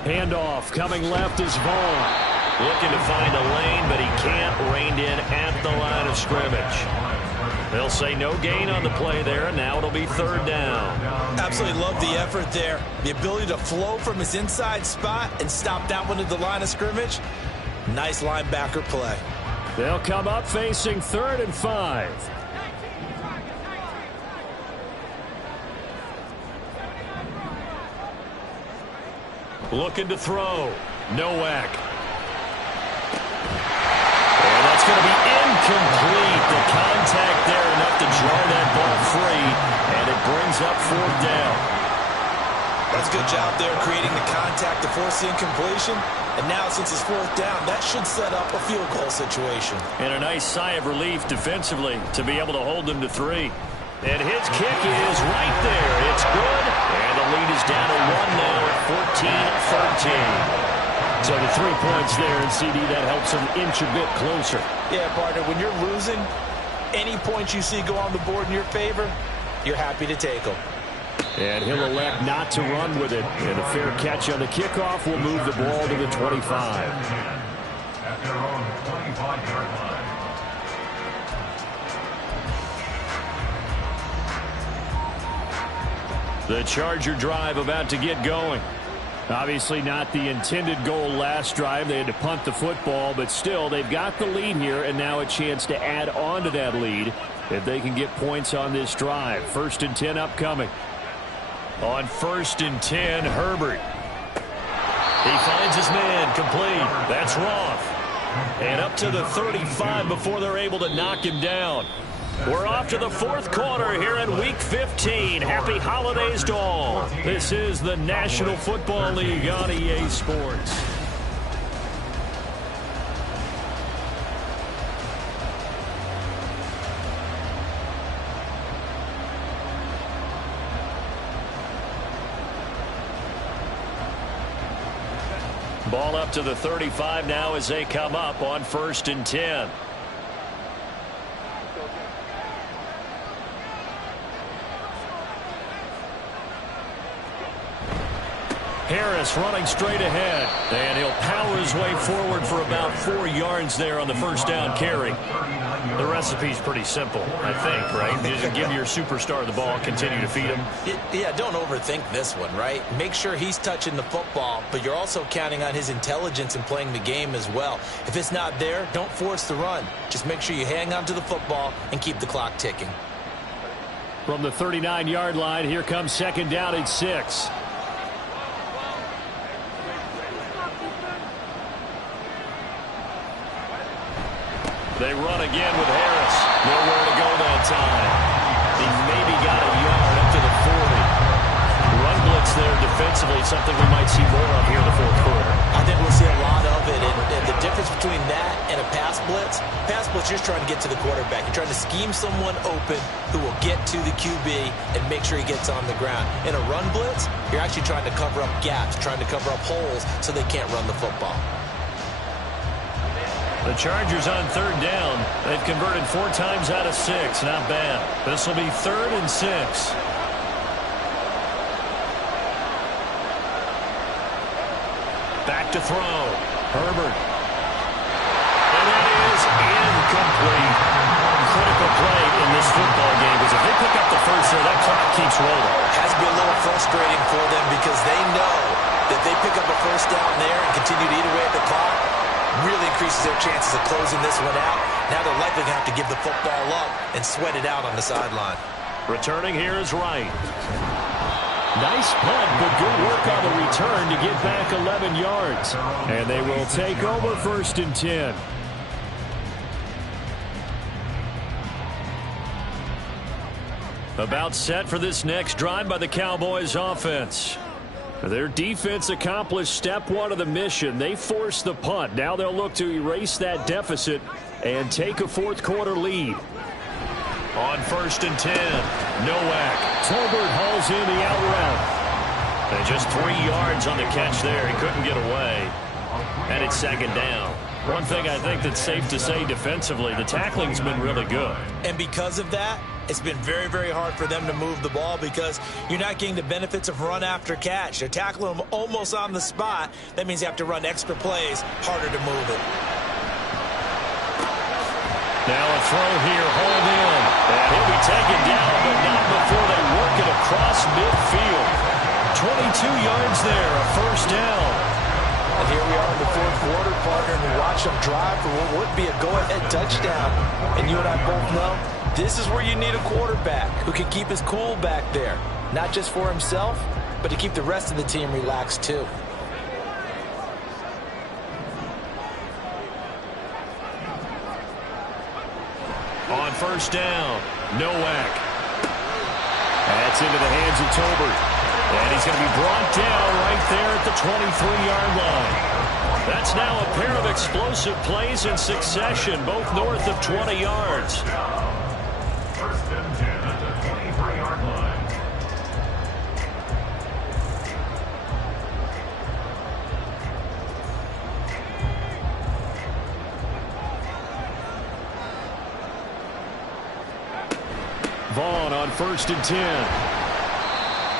Handoff coming left is Vaughn. Looking to find a lane, but he can't. Reined in at the line of scrimmage. They'll say no gain on the play there, and now it'll be 3rd down. Absolutely love the effort there. The ability to flow from his inside spot and stop that one at the line of scrimmage. Nice linebacker play. They'll come up facing 3rd and 5. Looking to throw. Nowak. And that's going to be incomplete. The contact there enough to jar that ball free. And it brings up 4th down. That's a good job there creating the contact to force the incompletion. And now since it's 4th down, that should set up a field goal situation. And a nice sigh of relief defensively to be able to hold them to 3. And his kick is right there. It's good. And the lead is down to 1 now at 14-13. So the 3 points there, and CD, that helps them inch a bit closer. Yeah, partner, when you're losing, any points you see go on the board in your favor, you're happy to take them. And he'll elect not to run with it. And a fair catch on the kickoff will move the ball to the 25. At their own 25-yard line. The Charger drive about to get going. Obviously not the intended goal last drive. They had to punt the football, but still they've got the lead here, and now a chance to add on to that lead if they can get points on this drive. 1st and 10 upcoming. On 1st and 10, Herbert. He finds his man complete. That's Roth. And up to the 35 before they're able to knock him down. We're off to the fourth quarter here in Week 15. Happy holidays to all. This is the National Football League on EA Sports. Ball up to the 35 now as they come up on 1st and 10. Harris running straight ahead, and he'll power his way forward for about 4 yards there on the first down carry. The recipe's pretty simple, I think, right? You just give your superstar the ball, continue to feed him. Yeah, don't overthink this one, right? Make sure he's touching the football, but you're also counting on his intelligence in playing the game as well. If it's not there, don't force the run. Just make sure you hang on to the football and keep the clock ticking. From the 39-yard line, here comes 2nd down and 6. They run again with Harris. Nowhere to go that time. He maybe got a yard up to the 40. Run blitz there defensively, something we might see more of here in the fourth quarter. I think we'll see a lot of it. And the difference between that and a pass blitz, you're just trying to get to the quarterback. You're trying to scheme someone open who will get to the QB and make sure he gets on the ground. In a run blitz, you're actually trying to cover up gaps, trying to cover up holes so they can't run the football. The Chargers on 3rd down. They've converted 4 times out of 6. Not bad. This will be 3rd and 6. Back to throw. Herbert. And that is incomplete. Critical play in this football game, because if they pick up the first there, that clock keeps rolling. Has to be a little frustrating for them because they know that they pick up a first down there and continue to eat away at the clock. Really increases their chances of closing this one out. Now they're likely going to have to give the football up and sweat it out on the sideline. Returning here is Wright. Nice punt, but good work on the return to get back 11 yards. And they will take over 1st and 10. About set for this next drive by the Cowboys offense. Their defense accomplished step 1 of the mission. They forced the punt. Now they'll look to erase that deficit and take a fourth quarter lead. On 1st and 10, Nowak. Tolbert hauls in the out route. And just 3 yards on the catch there. He couldn't get away. And it's 2nd down. One thing I think that's safe to say defensively, the tackling's been really good. And because of that, it's been very, very hard for them to move the ball because you're not getting the benefits of run after catch. They're tackling them almost on the spot. That means you have to run extra plays, harder to move it. Now a throw here, hold in. And he'll be taken down, but not before they work it across midfield. 22 yards there, a first down. And here we are in the fourth quarter, partner, and we watch them drive for what would be a go-ahead touchdown. And you and I both know this is where you need a quarterback who can keep his cool back there, not just for himself, but to keep the rest of the team relaxed too. On first down, Nowak. That's into the hands of Tolbert. And he's going to be brought down right there at the 23-yard line. That's now a pair of explosive plays in succession, both north of 20 yards. 1st and 10 at the 23-yard line. Vaughn on 1st and 10.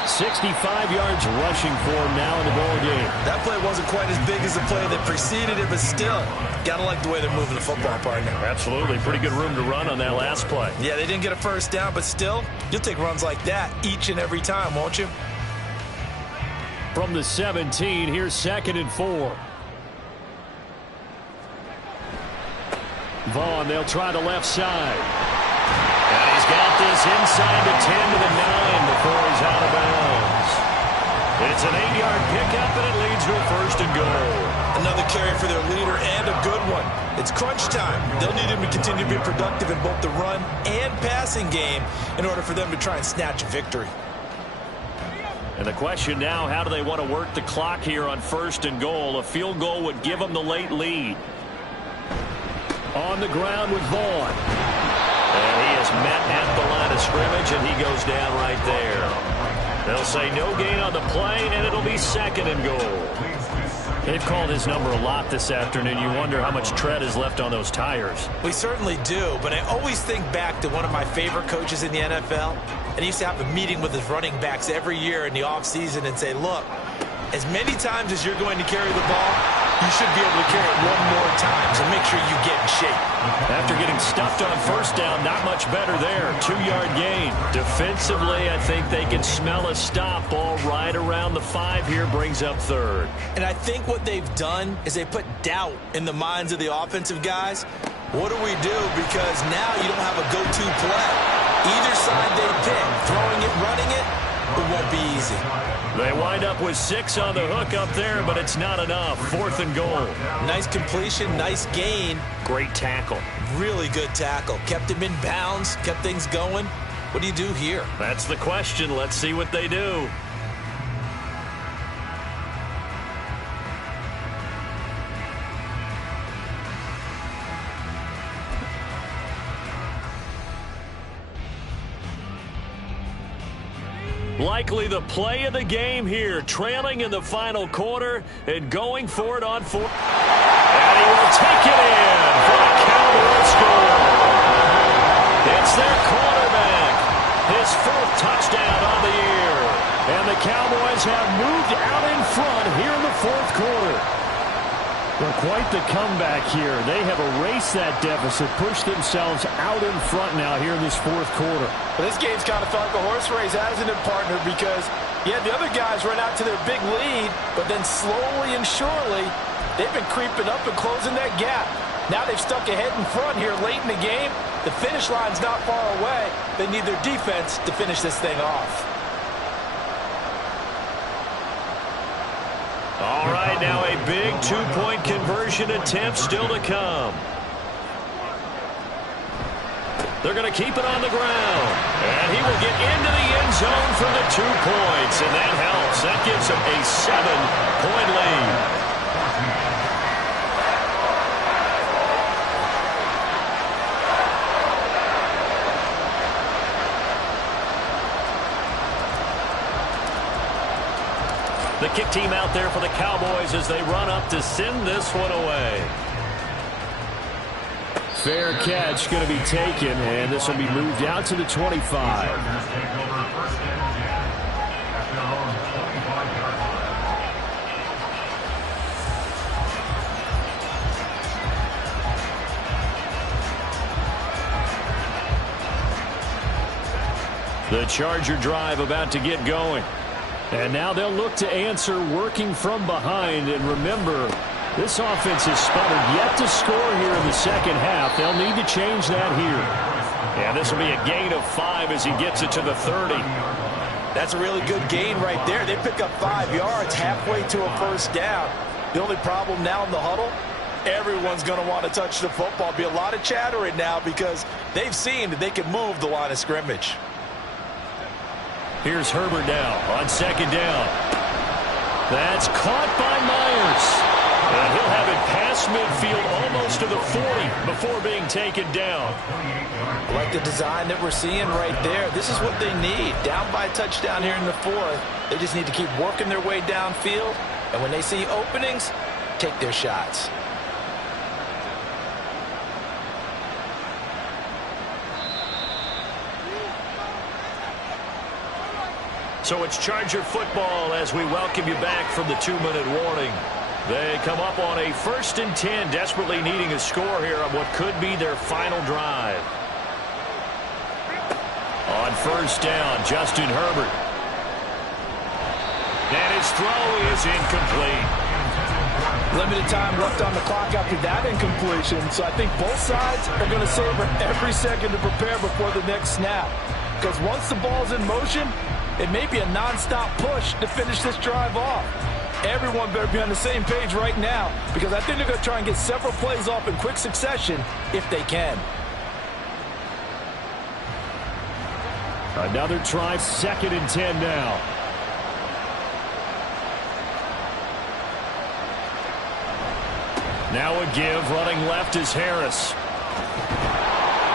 65 yards rushing for him now in the ball game. That play wasn't quite as big as the play that preceded it, but still, gotta like the way they're moving the football, partner. Absolutely. Pretty good room to run on that last play. Yeah, they didn't get a first down, but still, you'll take runs like that each and every time, won't you? From the 17, here's 2nd and 4. Vaughn, they'll try the left side. And he's got this inside the 10 to the 9 before he's out of bounds. It's an 8-yard pickup, and it leads to a 1st and goal. And Another carry for their leader and a good one. It's crunch time. They'll need him to continue to be productive in both the run and passing game in order for them to try and snatch a victory. And the question now, how do they want to work the clock here on 1st and goal? A field goal would give them the late lead. On the ground with Vaughn. And he is met at the line of scrimmage, and he goes down right there. They'll say no gain on the play, and it'll be 2nd and goal. They've called his number a lot this afternoon. You wonder how much tread is left on those tires. We certainly do, but I always think back to one of my favorite coaches in the NFL, and he used to have a meeting with his running backs every year in the offseason and say, look, as many times as you're going to carry the ball, you should be able to carry it one more time, so make sure you get in shape. After getting stuffed on 1st down, not much better there. 2-yard gain. Defensively, I think they can smell a stop. Ball right around the 5 here, brings up 3rd. And I think what they've done is they put doubt in the minds of the offensive guys. What do we do? Because now you don't have a go-to play. Either side they pick, throwing it, running it, it won't be easy. They wind up with 6 on the hook up there, but it's not enough. 4th and goal. Nice completion, nice gain. Great tackle. Really good tackle. Kept him in bounds, kept things going. What do you do here? That's the question. Let's see what they do. Likely the play of the game here, trailing in the final quarter and going for it on 4th. And he will take it in for the Cowboys score. It's their quarterback. His 4th touchdown on the year. And the Cowboys have moved out in front here in the 4th quarter. Well, quite the comeback here. They have erased that deficit, pushed themselves out in front now here in this 4th quarter. Well, this game's kind of felt like a horse race, hasn't it, partner? Because, yeah, the other guys run out to their big lead, but then slowly and surely, they've been creeping up and closing that gap. Now they've stuck ahead in front here late in the game. The finish line's not far away. They need their defense to finish this thing off. All right, now a big 2-point conversion attempt still to come. They're going to keep it on the ground. And he will get into the end zone for the 2 points. And that helps. That gives them a 7-point lead. The kick team out there for the Cowboys as they run up to send this one away. Fair catch going to be taken, and this will be moved out to the 25. The Charger drive about to get going. And now they'll look to answer working from behind. And remember, this offense has sputtered yet to score here in the 2nd half. They'll need to change that here. Yeah, this will be a gain of 5 as he gets it to the 30. That's a really good gain right there. They pick up 5 yards halfway to a 1st down. The only problem now in the huddle, everyone's going to want to touch the football. Be a lot of chattering now because they've seen that they can move the line of scrimmage. Here's Herbert now on 2nd down. That's caught by Myers. And he'll have it past midfield almost to the 40 before being taken down. I like the design that we're seeing right there. This is what they need. Down by a touchdown here in the 4th. They just need to keep working their way downfield. And when they see openings, take their shots. So it's Charger football as we welcome you back from the 2-minute warning. They come up on a 1st and 10, desperately needing a score here on what could be their final drive. On 1st down, Justin Herbert. And his throw is incomplete. Limited time left on the clock after that incompletion, so I think both sides are going to savor every second to prepare before the next snap. Because once the ball's in motion, it may be a non-stop push to finish this drive off. Everyone better be on the same page right now because I think they're going to try and get several plays off in quick succession if they can. Another try, 2nd and 10 now. Now a give, running left is Harris.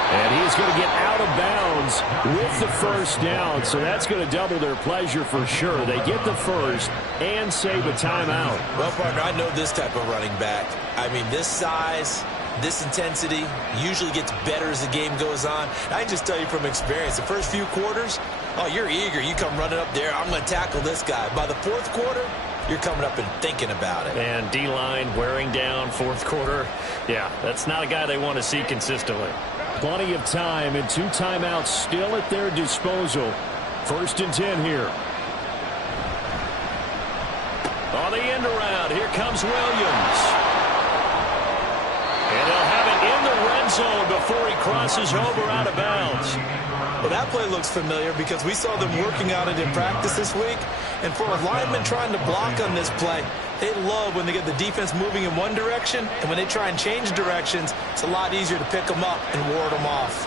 And he's going to get out of bounds with the first down, so that's going to double their pleasure for sure. They get the first and save a timeout. Well, partner, I know this type of running back. I mean, this size, this intensity usually gets better as the game goes on. I can just tell you from experience, the first few quarters, oh, you're eager. You come running up there, I'm going to tackle this guy. By the 4th quarter, you're coming up and thinking about it. And D-line wearing down 4th quarter. Yeah, that's not a guy they want to see consistently. Plenty of time and 2 timeouts still at their disposal. 1st and 10 here. On the end around, here comes Williams. And they'll have it in the red zone before he crosses over out of bounds. Well, that play looks familiar because we saw them working on it in practice this week. And for a lineman trying to block on this play, they love when they get the defense moving in one direction. And when they try and change directions, it's a lot easier to pick them up and ward them off.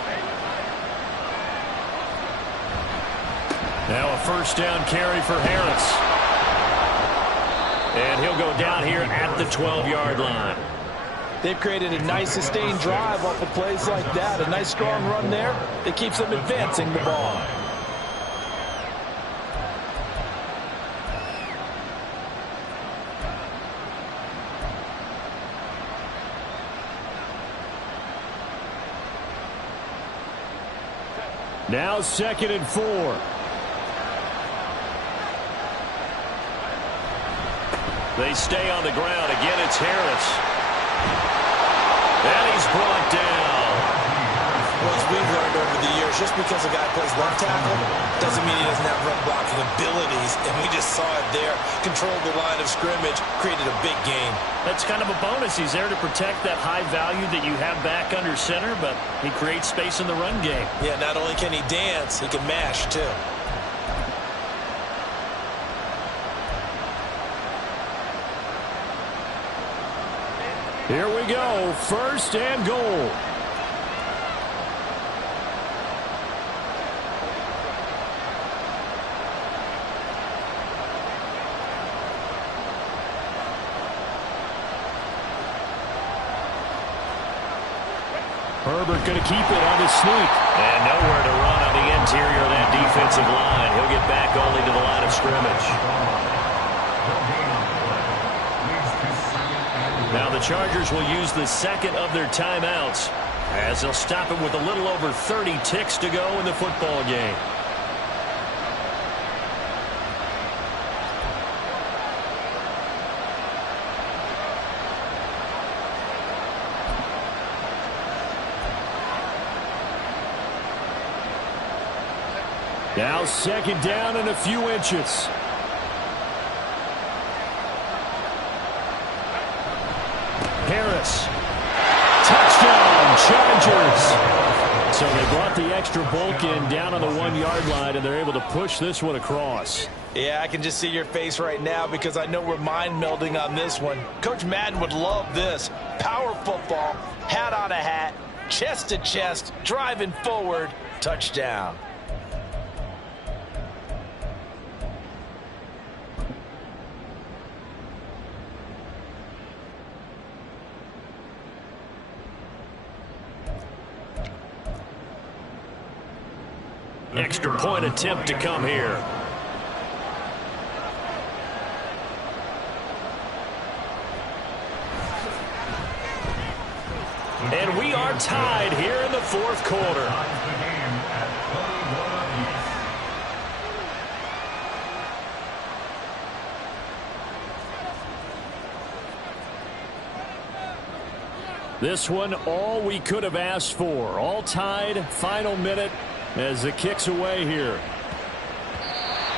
Now a 1st down carry for Harris. And he'll go down here at the 12-yard line. They've created a nice sustained drive off of plays like that. A nice strong run there that keeps them advancing the ball. Now 2nd and 4. They stay on the ground. Again, it's Harris. And he's brought down. Well, as we've learned over the years, just because a guy plays left tackle doesn't mean he doesn't have run blocking abilities. And we just saw it there. Controlled the line of scrimmage, created a big gain. That's kind of a bonus. He's there to protect that high value that you have back under center, but he creates space in the run game. Yeah, not only can he dance, he can mash, too. Here we go, 1st and goal. Herbert going to keep it on his sneak. And nowhere to run on the interior of that defensive line. He'll get back only to the line of scrimmage. Now the Chargers will use the 2nd of their timeouts as they'll stop it with a little over 30 ticks to go in the football game. Now 2nd down and a few inches. Harris. Touchdown, Chargers. So they brought the extra bulk in down on the 1-yard line, and they're able to push this one across. Yeah, I can just see your face right now because I know we're mind melding on this one. Coach Madden would love this. Power football, hat on a hat, chest to chest, driving forward, touchdown. Extra point attempt to come here. And we are tied here in the 4th quarter. This one, all we could have asked for. All tied, final minute as it kicks away here.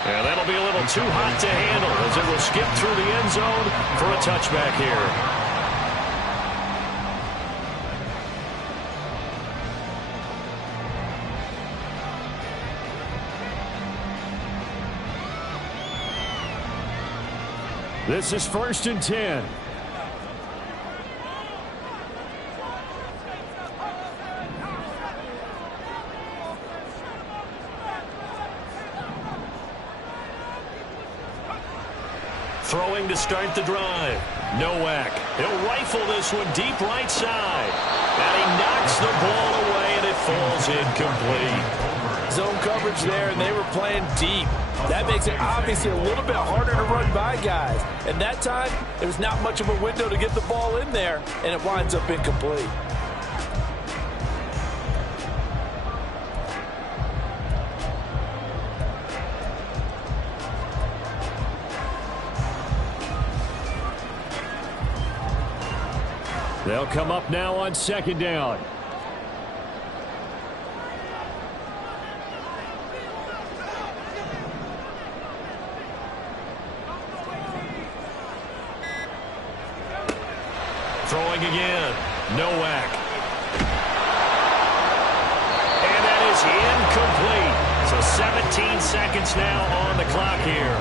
And that'll be a little too hot to handle as it will skip through the end zone for a touchback here. This is 1st and 10. Throwing to start the drive. Nowak. He'll rifle this one deep right side. And he knocks the ball away, and it falls incomplete. Zone coverage there, and they were playing deep. That makes it obviously a little bit harder to run by guys. And that time, there was not much of a window to get the ball in there, and it winds up incomplete. They'll come up now on 2nd down. Throwing again. Nowak. And that is incomplete. So 17 seconds now on the clock here.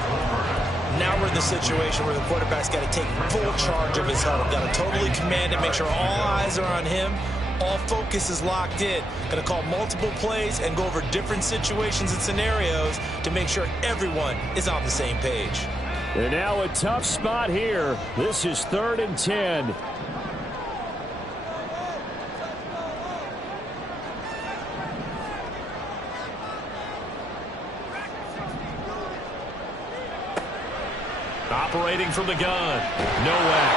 Now we're in the situation where the quarterback's got to take full charge of his huddle. Got to totally command it, make sure all eyes are on him. All focus is locked in. Going to call multiple plays and go over different situations and scenarios to make sure everyone is on the same page. And now a tough spot here. This is 3rd and 10. Operating from the gun. Nowak.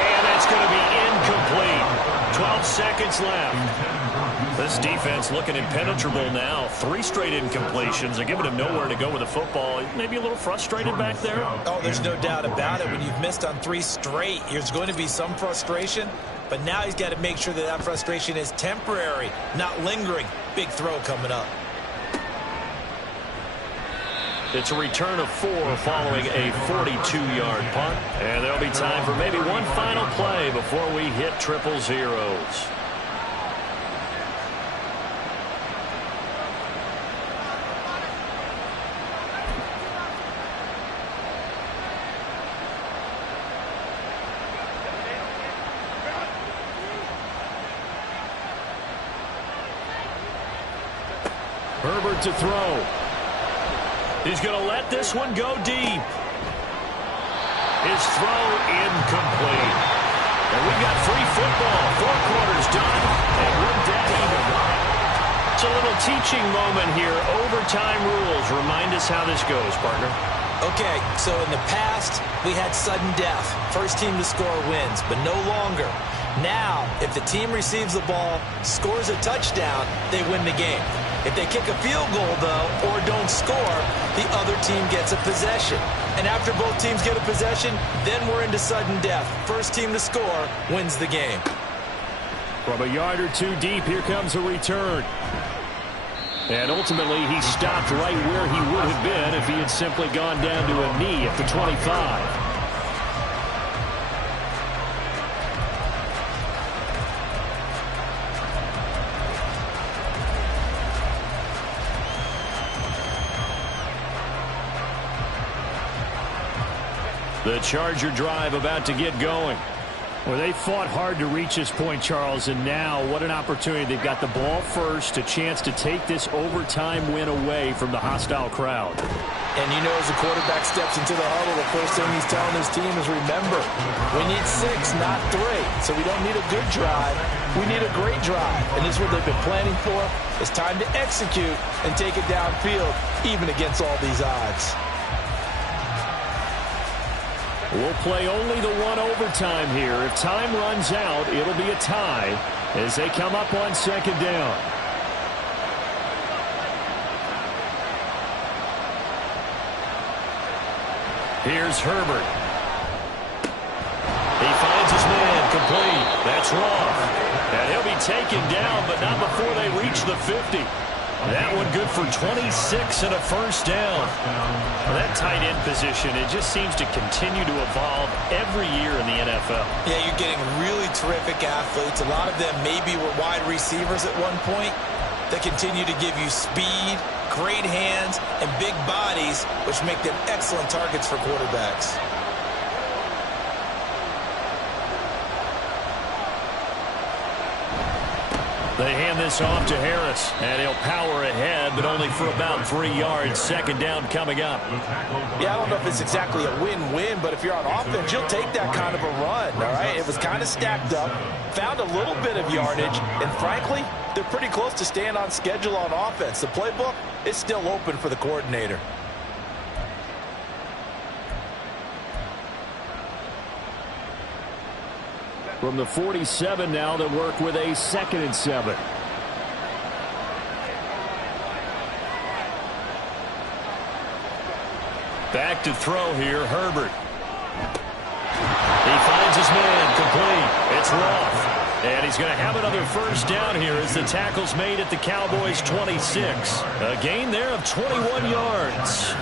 And that's going to be incomplete. 12 seconds left. This defense looking impenetrable now. 3 straight incompletions. They're giving him nowhere to go with the football. Maybe a little frustrated back there. Oh, there's no doubt about it. When you've missed on 3 straight, there's going to be some frustration. But now he's got to make sure that that frustration is temporary, not lingering. Big throw coming up. It's a return of 4 following a 42-yard punt. And there'll be time for maybe one final play before we hit 000. Herbert to throw. He's going to let this one go deep. His throw incomplete. And we've got free football. 4 quarters done. And we're dead even. It's a little teaching moment here. Overtime rules. Remind us how this goes, partner. Okay, so in the past, we had sudden death. First team to score wins, but no longer. Now, if the team receives the ball, scores a touchdown, they win the game. If they kick a field goal, though, or don't score, the other team gets a possession. And after both teams get a possession, then we're into sudden death. First team to score wins the game. From a yard or 2 deep, here comes a return. And ultimately, he stopped right where he would have been if he had simply gone down to a knee at the 25. The Charger drive about to get going. Well, they fought hard to reach this point, Charles, and now what an opportunity. They've got the ball first, a chance to take this overtime win away from the hostile crowd. And you know, as the quarterback steps into the huddle, the first thing he's telling his team is, remember, we need 6, not 3. So we don't need a good drive. We need a great drive. And this is what they've been planning for. It's time to execute and take it downfield, even against all these odds. We'll play only the 1 overtime here. If time runs out, it'll be a tie as they come up on 2nd down. Here's Herbert. He finds his man complete. That's wrong. And he'll be taken down, but not before they reach the 50. That one good for 26 and a first down. Well, that tight end position, it just seems to continue to evolve every year in the NFL. Yeah, you're getting really terrific athletes. A lot of them maybe were wide receivers at one point that continue to give you speed, great hands and big bodies, which make them excellent targets for quarterbacks. They hand this off to Harris, and he'll power ahead, but only for about 3 yards. Second down coming up. Yeah, I don't know if it's exactly a win-win, but if you're on offense, you'll take that kind of a run, all right? It was kind of stacked up, found a little bit of yardage, and frankly, they're pretty close to staying on schedule on offense. The playbook is still open for the coordinator. From the 47 now, they work with a 2nd and 7. Back to throw here, Herbert. He finds his man, complete. It's Roth. And he's going to have another first down here as the tackle's made at the Cowboys' 26. A gain there of 21 yards.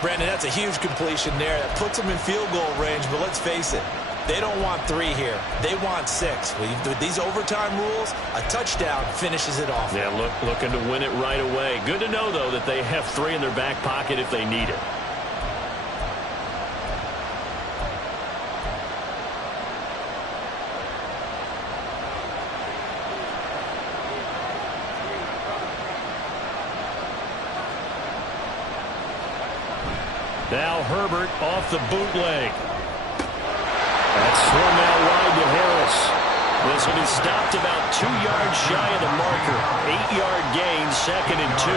Brandon, that's a huge completion there. That puts them in field goal range, but let's face it, they don't want 3 here. They want 6. With these overtime rules, a touchdown finishes it off. Yeah, looking to win it right away. Good to know, though, that they have 3 in their back pocket if they need it. Now Herbert off the bootleg. That's swung out wide to Harris. This one is stopped about 2 yards shy of the marker. 8-yard gain, 2nd and 2.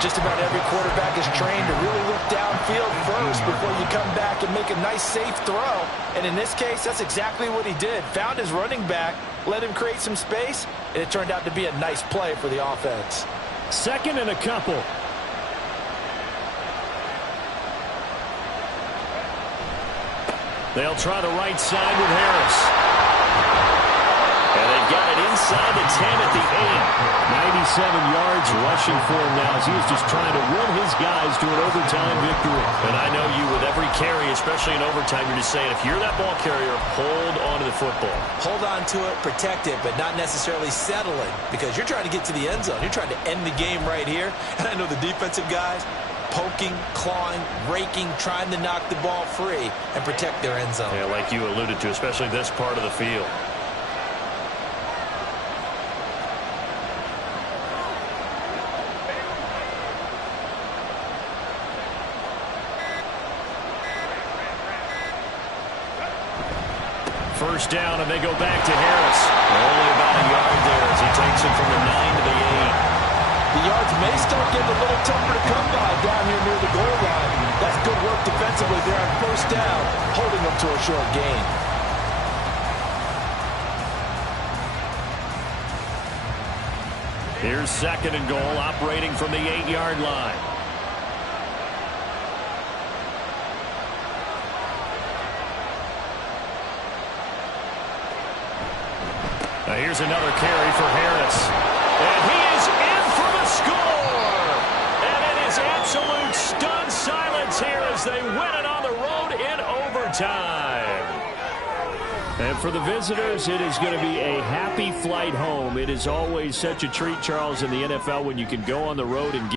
Just about every quarterback is trained to really look downfield first before you come back and make a nice, safe throw. And in this case, that's exactly what he did. Found his running back, let him create some space, and it turned out to be a nice play for the offense. 2nd and a couple. They'll try the right side with Harris. And they've got it inside the 10 at the 97 yards rushing for him now as he was just trying to will his guys to an overtime victory. And I know you, with every carry, especially in overtime, you're just saying, if you're that ball carrier, hold on to the football. Hold on to it, protect it, but not necessarily settle it, because you're trying to get to the end zone. You're trying to end the game right here. And I know the defensive guys, poking, clawing, raking, trying to knock the ball free and protect their end zone. Yeah, like you alluded to, especially this part of the field. First down, and they go back to Harris. Only about a yard there as he takes it from the 9 to the 8. The yards may start getting a little tougher to come by down here near the goal line. That's good work defensively there on first down, holding them to a short gain. Here's 2nd and goal, operating from the 8-yard line. Now here's another carry for Harris. And he is in for the score! And it is absolute stunned silence here as they win it on the road in overtime. And for the visitors, it is going to be a happy flight home. It is always such a treat, Charles, in the NFL when you can go on the road and get